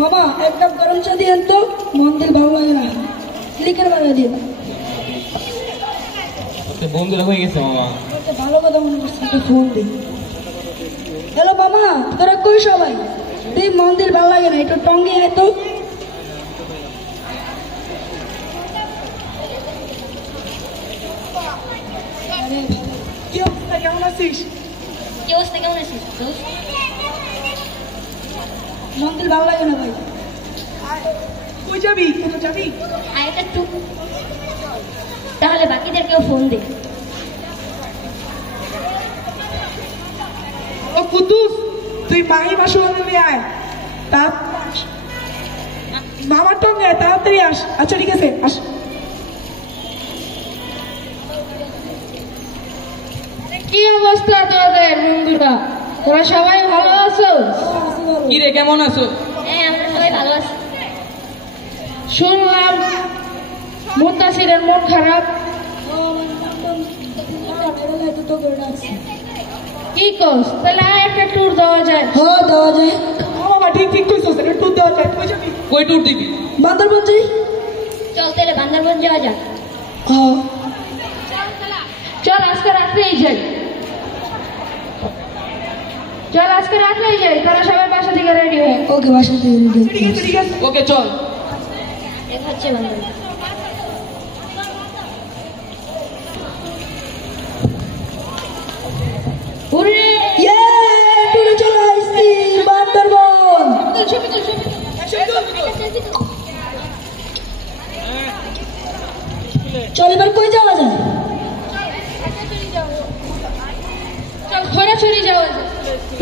মামা এক কাপ গরম চা দিয়েন তো, মন দিল ভালো লাগে না, লিকের বাড়া দিয়ে বন্ধুরা হয়ে গেছে মামা। ভালো কথা মনে করছি, একটু ফোন দিই। হ্যালো মামা, তোরা কই সবাই? তুই মন দিল ভালো লাগে না, একটু টঙ্গি আয় তো। কি অবস্থা, কেমন আছিস? কি অবস্থা, কেমন আছিস? মন দিল ভালো লাগে না ভাই। কই যাবি, কোথাও যাবি? আরেকটা টু, তাহলে বাকিদেরকেও ফোন দে। ও কুদ্দুস, তুই মাহি মাসু নিয়ে আয়, মামার টঙ্গে আয়, তাড়াতাড়ি আস। আচ্ছা ঠিক আছে, আস। কি অবস্থা তোদের বন্ধুরা, তোরা সবাই ভালো আছো? কি রে, কেমন আছো? হ্যাঁ, আমরা সবাই ভালো আছি। শুনলাম মুন্তাসিরের মন খারাপ, কি কস? তাহলে আর একটা ট্যুর দেওয়া যায়। হ্যাঁ দেওয়া যায়। বাবা ঠিক ঠিক কইছস, এটা ট্যুর দেওয়া যায়। কই যাবি? কই ট্যুর দিবি? বান্দরবন যাই। চল তাহলে বান্দরবন যাওয়া যাক। হ্যাঁ চল আজকে রাত্রেই যাই, চল আজকে রাত্রেই যাই, তারা সবাই বাসা থেকে রেডি হয়ে। ওকে, বাসা থেকে ঠিক আছে ঠিক আছে। ওকে চল। দেখা হচ্ছে বান্দরবন। উরে ইয়ে, ট্যুরে চলে আসছি বান্দরবন। চল এবার কই যাওয়া যায়? চল খোরাছড়ি যাওয়া যায়।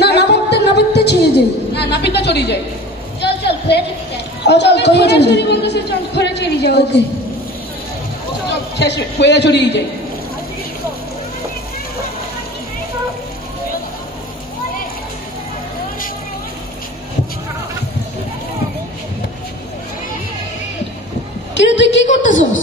না, নামাতে ছিঁড়ে যাই। না, নাপিতা চড়ি যাই। চল চল খোয়া চলে যাই। চল কইয়া চলে যাই। খোরাছড়ি বলতেছে, চল খোরাছড়ি যাওয়া যায়। ওকে। শেষে কইয়া চড়ি যাই। কিরে তুই কি করতেছস?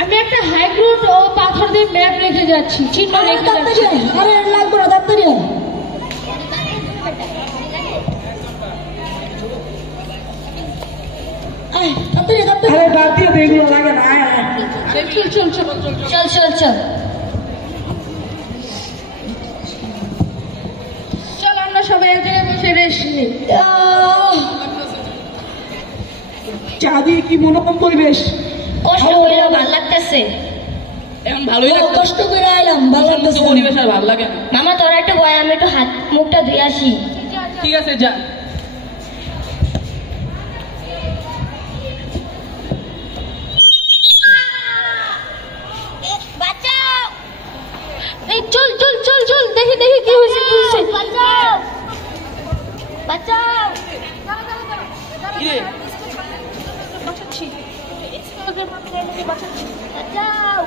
আমি একটা হাইগ্রুড ও পাথর দিয়ে ম্যাপ রেখে যাচ্ছি, চিহ্ন রেখে যাচ্ছি। আরে লাগবে না, তাড়াতাড়ি আয়। আয়, তাড়াতাড়ি তাড়াতাড়ি। আরে বাদ দিয়ে দে, এগুলো লাগে না। আয় আয়। চল চল চল চল চল চল চল চল, আমরা সবাই এক জায়গায় বসে রেস্ট নিই। চা দিয়ে কি মনোরম পরিবেশ। কষ্ট হইলেও ভালো লাগতেছে। এখন ভালোই লাগছে। কষ্ট করে আইলাম, ভালো লাগতেছে। পরিবেশ আর ভালো লাগে না। মামা তোরা একটু বয়, আমি একটু হাত মুখটা ধুয়ে আসি। ঠিক আছে, যা। এই চল চল চল চল, দেখি দেখি কি হয়েছে কি হয়েছে। বাঁচাও বাঁচাও। কি রে? বাঁচাচ্ছি, বাঁচাচ্ছি। বাঁচাও।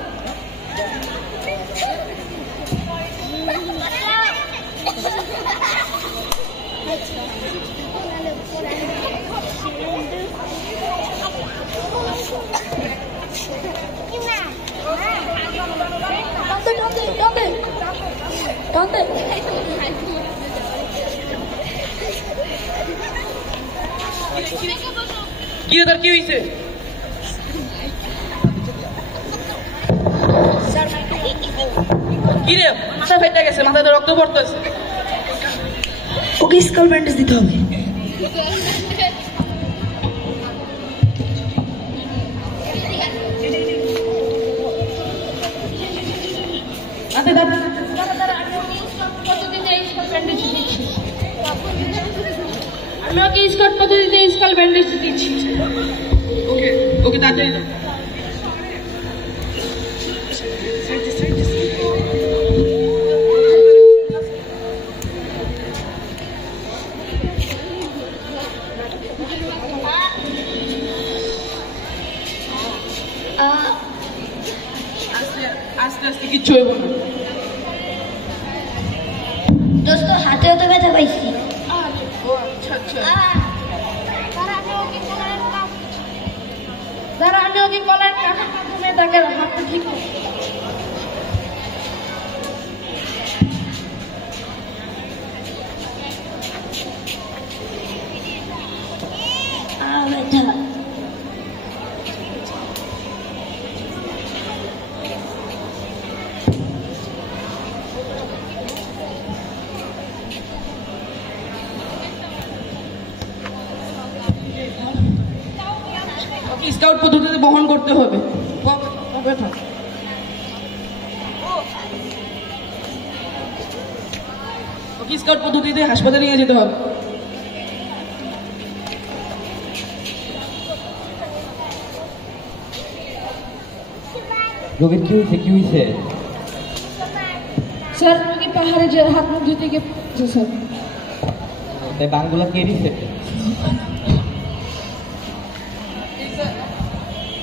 কি রে, তোর কি হয়েছে? কি রে, মাথা ফেটে গেছে, মাথায় তো রক্ত পড়তেছে। ওকে স্কাল ব্যান্ডেজ দিতে হবে। আমি ওকে স্কট পদ্ধতিতে স্কাল ব্যান্ডেজ দিচ্ছি। ওকে ওকে, তাড়াতাড়ি দাও। যারা আমি ওকে কলার কাটার মাধ্যমে তাকে হাতটা ঠিক করবো। ওকে স্কাউট পদ্ধতিতে বহন করতে হবে। ওকে স্কাউট পদ্ধতিতে হাসপাতালে নিয়ে যেতে হবে। রোগীর কি হয়েছে, কি হয়েছে? স্যার রোগী পাহাড়ে যে হাত মুখ ধুতে গিয়ে স্যার। তাই বাংগুলা কে দিছে?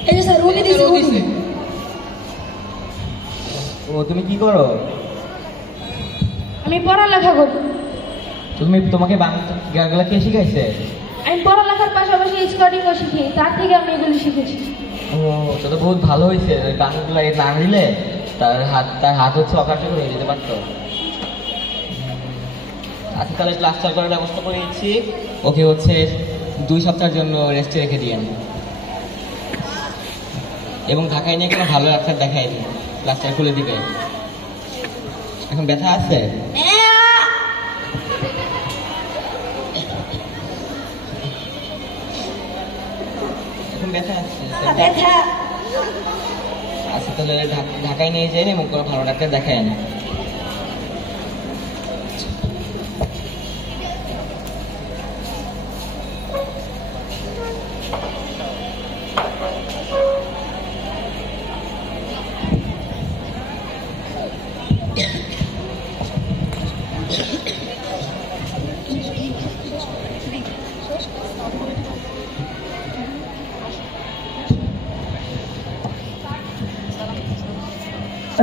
এই যে স্যার উনি দিছে উনি। ও তুমি কি করো? আমি পড়ালেখা করি। তোমাকে বাংলা কে শিখাইছে? আমি পড়ালেখার পাশাপাশি স্কাউটিংও শিখি, তার থেকে আমি এগুলি শিখেছি। ও তো তো বহুত ভালো হয়েছে। গানগুলা না দিলে তার হাত হচ্ছে অকার্যকর হয়ে যেতে পারতো। আজকে তাহলে ক্লাস চালু করার ব্যবস্থা করে দিচ্ছি। ওকে হচ্ছে 2 সপ্তাহের জন্য রেস্টে রেখে দিয়েন এবং ঢাকায় নিয়ে কোনো ভালো ডাক্তার দেখায়নি, ক্লাসটা খুলে দিবে। এখন ব্যথা আছে? এখন ব্যথা আছে? আচ্ছা তাহলে ঢাকায় নিয়ে যাই এবং কোনো ভালো ডাক্তার দেখায় না।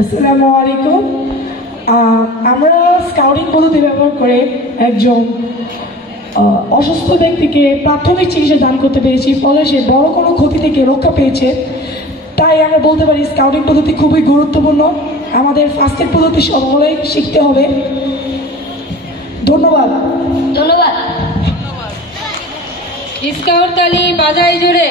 আসসালামু আলাইকুম। আমরা স্কাউটিং পদ্ধতি ব্যবহার করে একজন অসুস্থ ব্যক্তিকে প্রাথমিক চিকিৎসা দান করতে পেরেছি, ফলে সে বড় কোনো ক্ষতি থেকে রক্ষা পেয়েছে। তাই আমরা বলতে পারি স্কাউটিং পদ্ধতি খুবই গুরুত্বপূর্ণ। আমাদের ফার্স্ট এড পদ্ধতি সকলেই শিখতে হবে। ধন্যবাদ। ধন্যবাদ। স্কাউট তালি বাজায় জুড়ে।